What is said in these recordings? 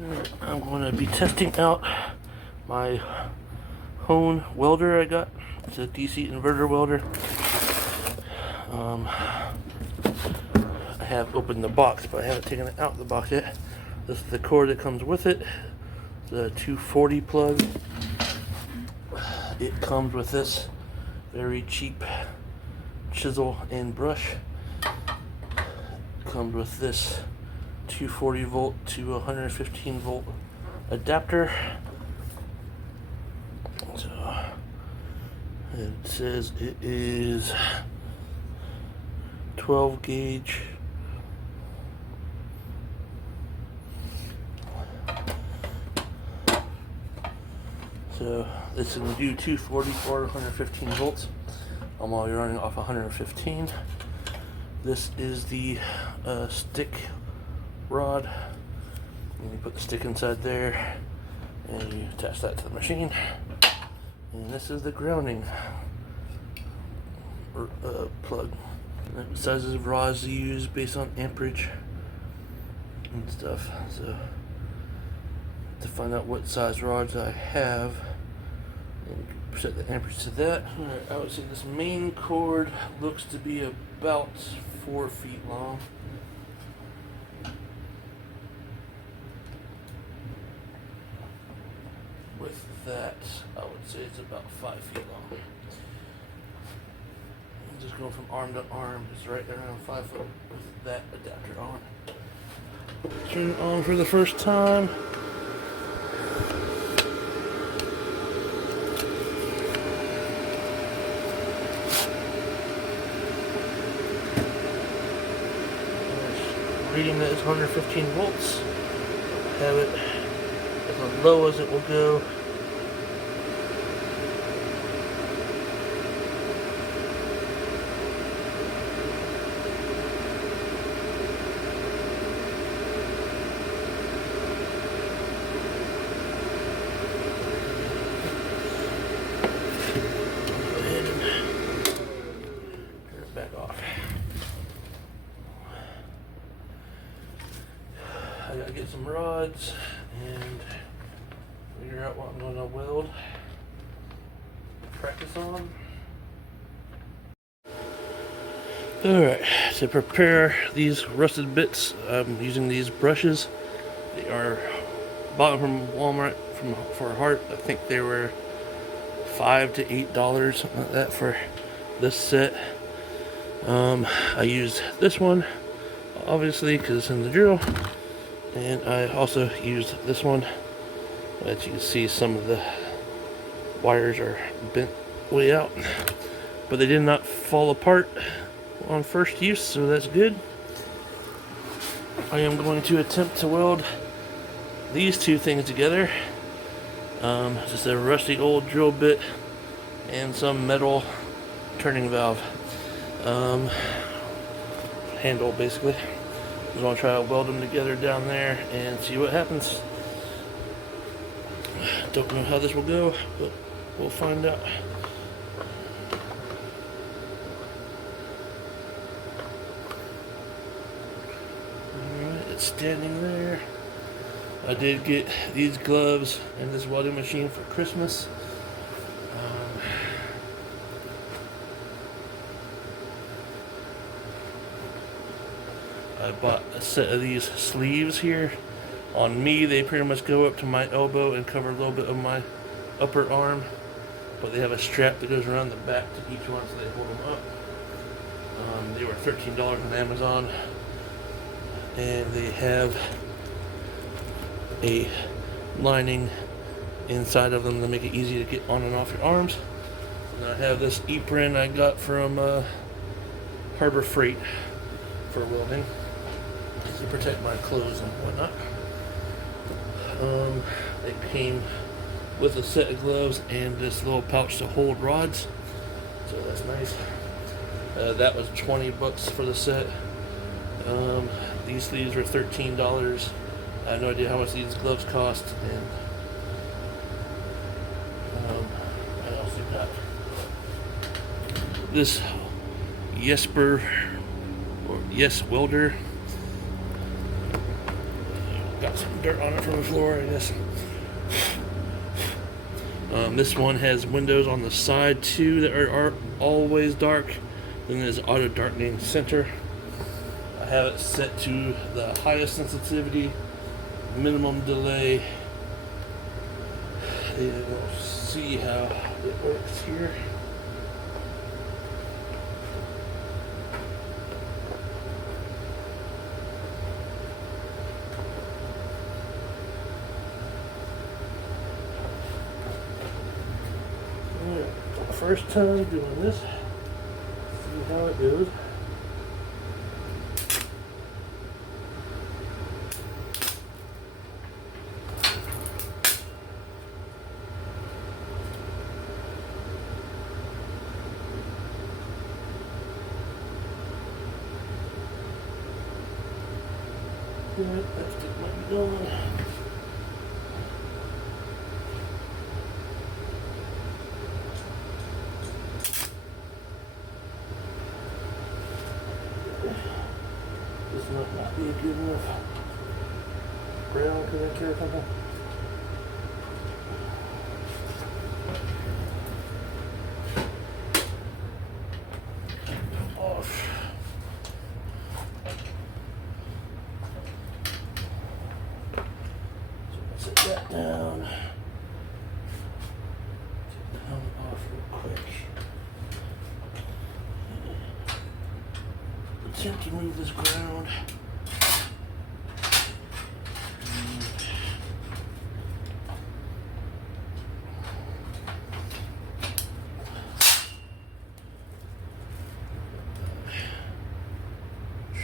I'm going to be testing out my Hone welder I got. It's a DC inverter welder. I have opened the box, but I haven't taken it out of the box yet. This is the cord that comes with it. The 240 plug. It comes with this very cheap chisel and brush. It comes with this 240 volt to 115 volt adapter. So it says it is 12 gauge. So this is going to do 240 for 115 volts. I'm already running off 115. This is the stick rod. And you put the stick inside there and you attach that to the machine. And this is the grounding plug. And the sizes of rods you use based on amperage and stuff. So to find out what size rods I have and set the amperage to that. Alright, I would say this main cord looks to be about 4 feet long. With that, I would say it's about 5 feet long. I'm just going from arm to arm, it's right around 5 foot with that adapter on. Turn it on for the first time. Reading that is 115 volts. Have it as low as it will go. Go ahead and turn it back off. I gotta get some rods and figure out what I'm gonna weld practice on. Alright, to prepare these rusted bits, I'm using these brushes. They are bought from Walmart for Hart. I think they were $5 to $8, something like that, for this set. I used this one, obviously, because it's in the drill. And I also used this one. As you can see, some of the wires are bent way out, but they did not fall apart on first use, so that's good. I am going to attempt to weld these two things together. Just a rusty old drill bit and some metal turning valve handle, basically. I'm going to try to weld them together down there and see what happens. Don't know how this will go, but we'll find out. Alright, it's standing there. I did get these gloves and this welding machine for Christmas. I bought a set of these sleeves here. On me, they pretty much go up to my elbow and cover a little bit of my upper arm, but they have a strap that goes around the back to each one, so they hold them up. They were $13 on Amazon, and they have a lining inside of them to make it easy to get on and off your arms. And I have this apron I got from Harbor Freight for welding to protect my clothes and whatnot. It came with a set of gloves and this little pouch to hold rods, so that's nice. That was $20 for the set. These sleeves were $13. I have no idea how much these gloves cost, and I also got this Yes welder. got some dirt on it from the floor, I guess. This one has windows on the side too that are always dark. Then there's auto darkening center. I have it set to the highest sensitivity, minimum delay. And we'll see how it works here. First time doing this. See how it goes. Good, that's good, might be going. This might not be a good enough ground connector or something. Off. So set that down. Take the helmet off real quick. Attempt to move this ground.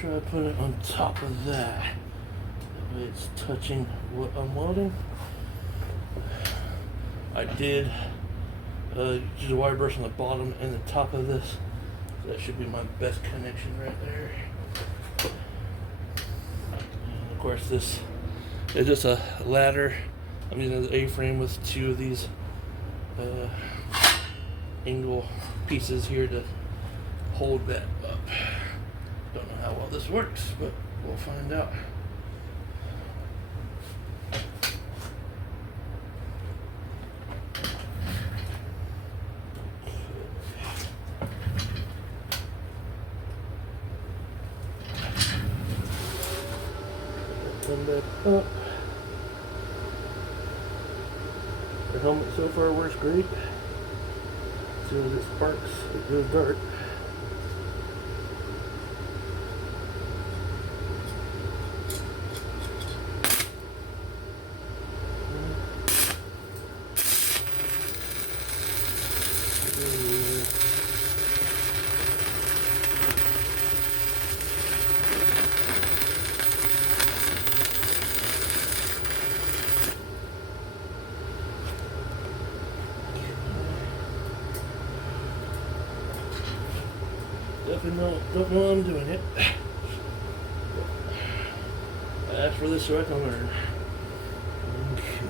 Try to put it on top of that. That way it's touching what I'm welding. I did use a wire brush on the bottom and the top of this. That should be my best connection right there. And of course this is just a ladder. I'm using an A-frame with two of these angle pieces here to hold that up. Don't know how well this works, but we'll find out. Come back up. The helmet so far works great. As soon as it sparks, it goes dark. Definitely don't know I'm doing it. I asked for this so I can learn. Okay.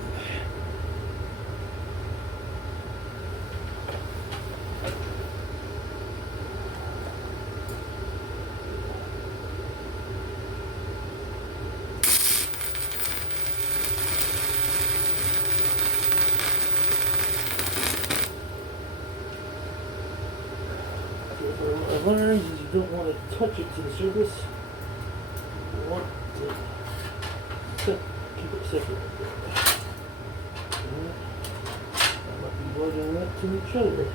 What I learned is you don't want to touch it to the surface. You want to keep it separate. I might be welding that to each other.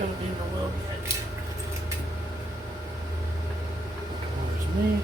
haven't needed a weld yet. Towards me.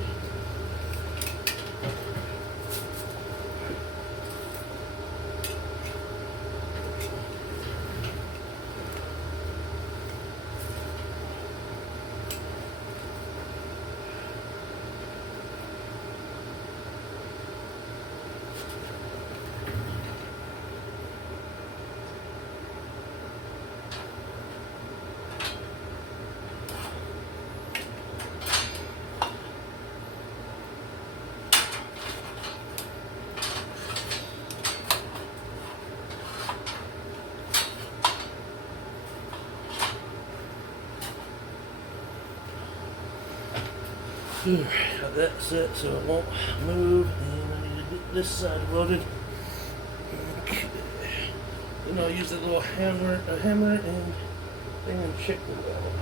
Got that set so it won't move, and I need to get this side welded. Okay. Then I'll use that little hammer and thing and check the weld.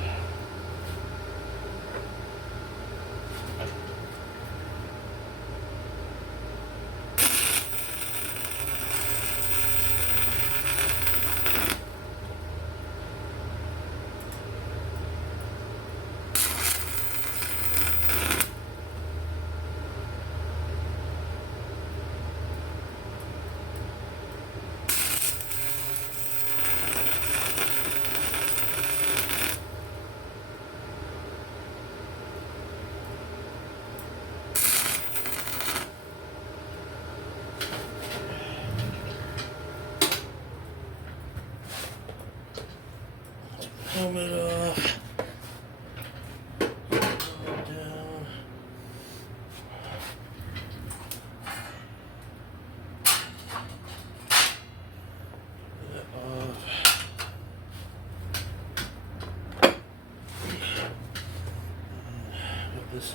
Helmet off. Down. That off. Put this.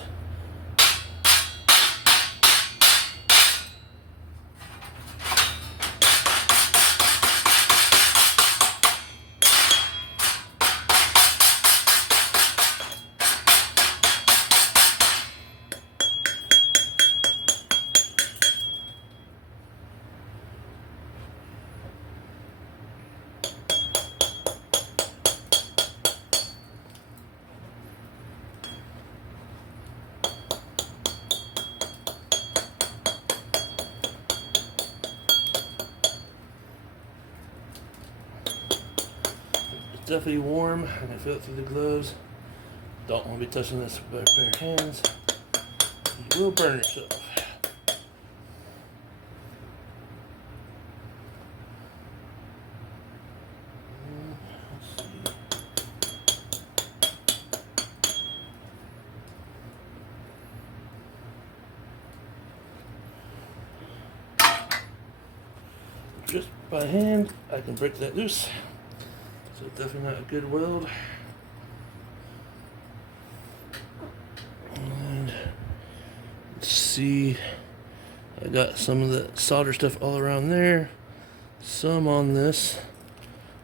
Definitely warm. I can feel it through the gloves. Don't want to be touching this with bare hands. You will burn yourself. Let's see. Just by hand, I can break that loose. So definitely not a good weld. And let's see, I got some of the solder stuff all around there, some on this.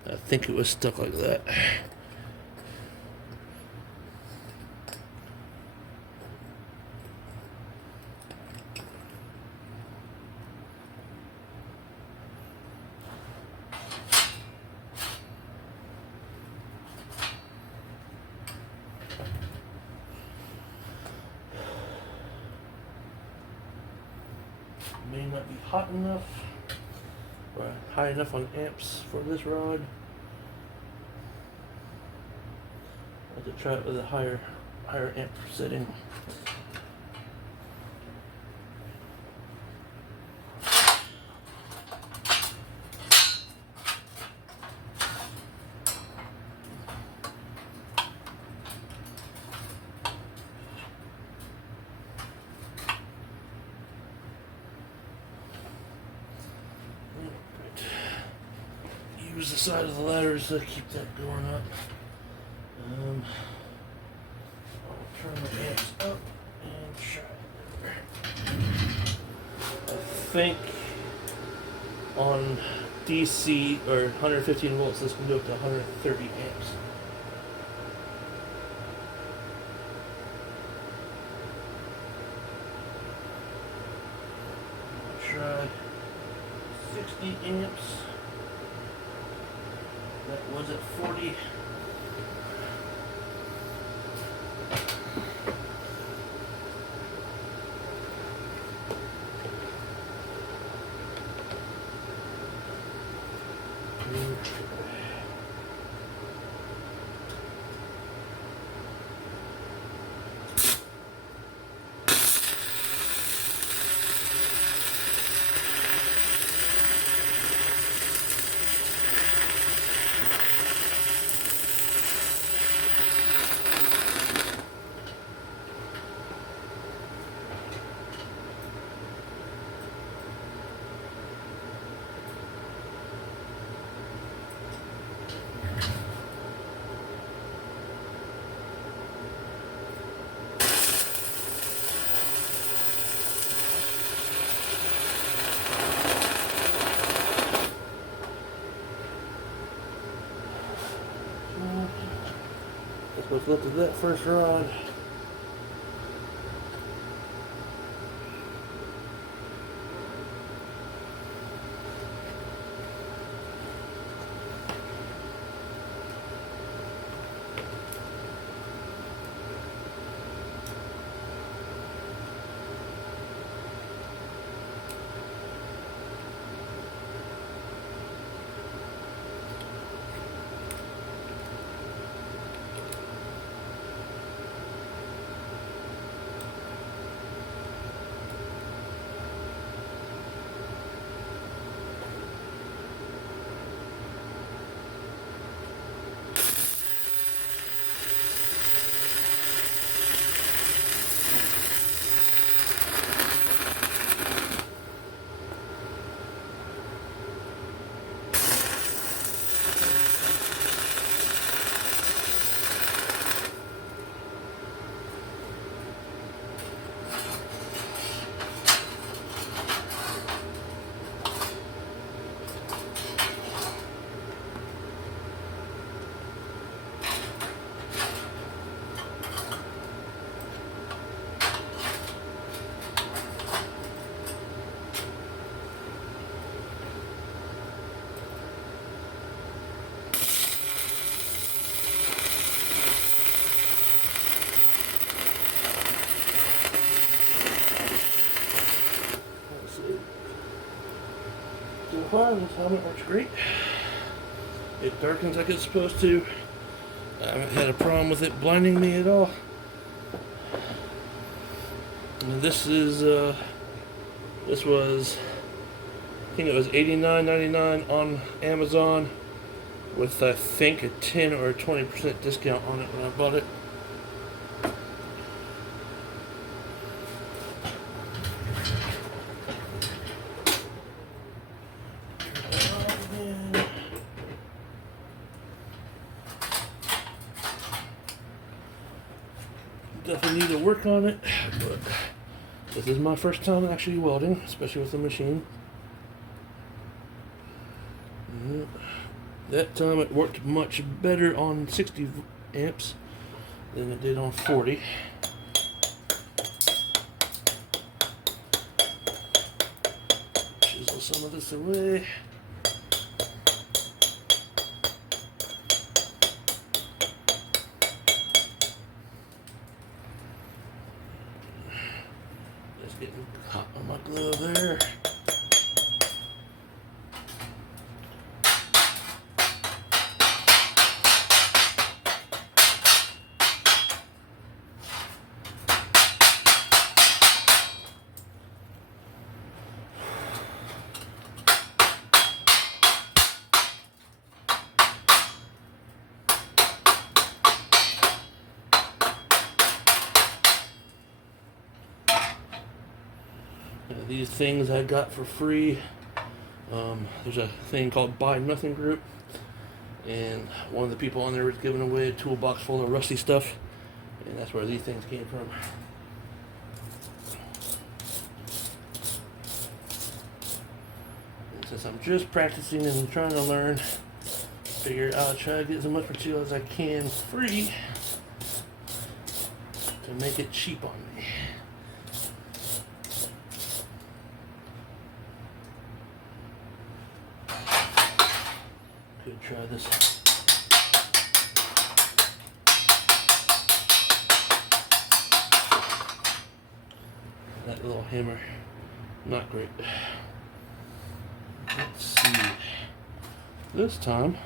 I think it was stuck like that. May not be hot enough or high enough on amps for this rod. I'll have to try it with a higher amp setting. Use the side of the ladders to keep that going up. I'll turn the amps up and try it. I think on DC or 115 volts, this can go up to 130 amps. I'll try 60 amps. That was at 40. That's what's left of that first rod. So far, this helmet works great. It darkens like it's supposed to. I haven't had a problem with it blinding me at all. And this is this was, I think it was $89.99 on Amazon, with I think a 10 or a 20% discount on it when I bought it. Definitely need to work on it, but this is my first time actually welding, especially with the machine. That time it worked much better on 60 amps than it did on 40. Chisel some of this away. Just getting hot on my glove there. These things I got for free. There's a thing called Buy Nothing Group, and one of the people on there was giving away a toolbox full of rusty stuff, and that's where these things came from. And since I'm just practicing and trying to learn, figure I'll try to get as much material as I can free to make it cheap on me. Could try this That little hammer, not great. Let's see. This time,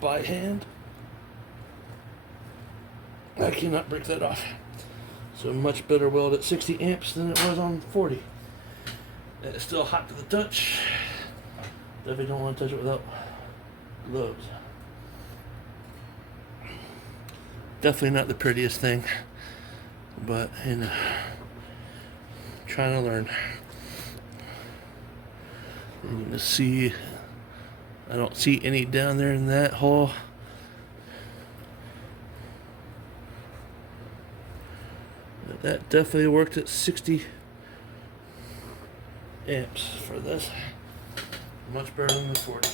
by hand, I cannot break that off. So much better weld at 60 amps than it was on 40. And it's still hot to the touch. Definitely don't want to touch it without gloves. Definitely not the prettiest thing, but trying to learn. And you can see, I don't see any down there in that hole. But that definitely worked at 60 amps for this. Much better than the 40.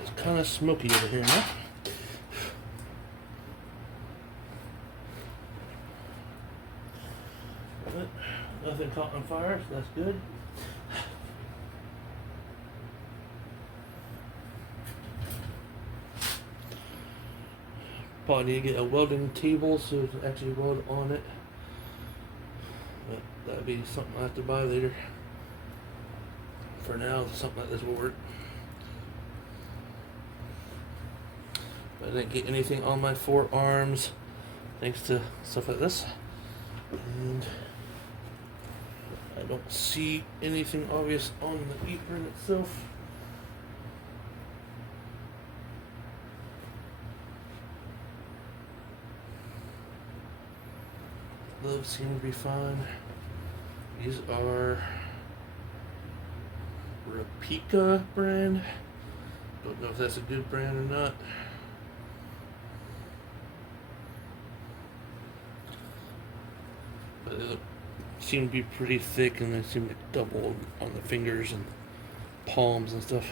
It's kind of smoky over here now. But nothing caught on fire, so that's good. Probably need to get a welding table so it can actually weld on it. But that'd be something I have to buy later. For now, something like this will work. I didn't get anything on my forearms thanks to stuff like this. And I don't see anything obvious on the apron itself. Gloves seem to be fine. These are Replica brand. Don't know if that's a good brand or not. But they seem to be pretty thick, and they seem to double on the fingers and palms and stuff.